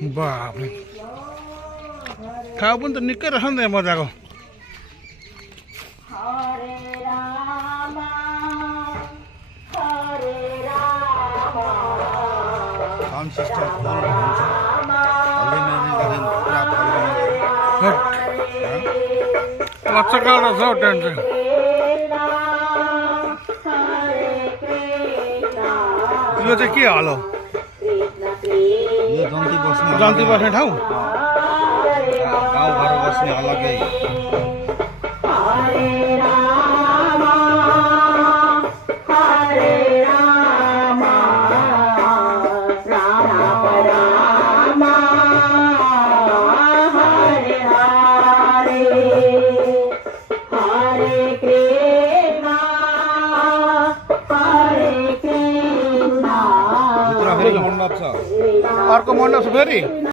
बाप रे ठाउँ पनि त निकै रहेछ नि त यहाँ मजाको साउन्ड सिस्टम फुल हुन्छ हल्दी मेहन्दी गर्दैन पुरा फर्किने लचका रहेछ हौ टेन्ट चाहिँ यो चाहिँ के हल हो यो जन्ती बस्ने ठाउँ गाउँघर बस्ने अलग्गै मण्डप छ अर्को मण्डप छ फेरि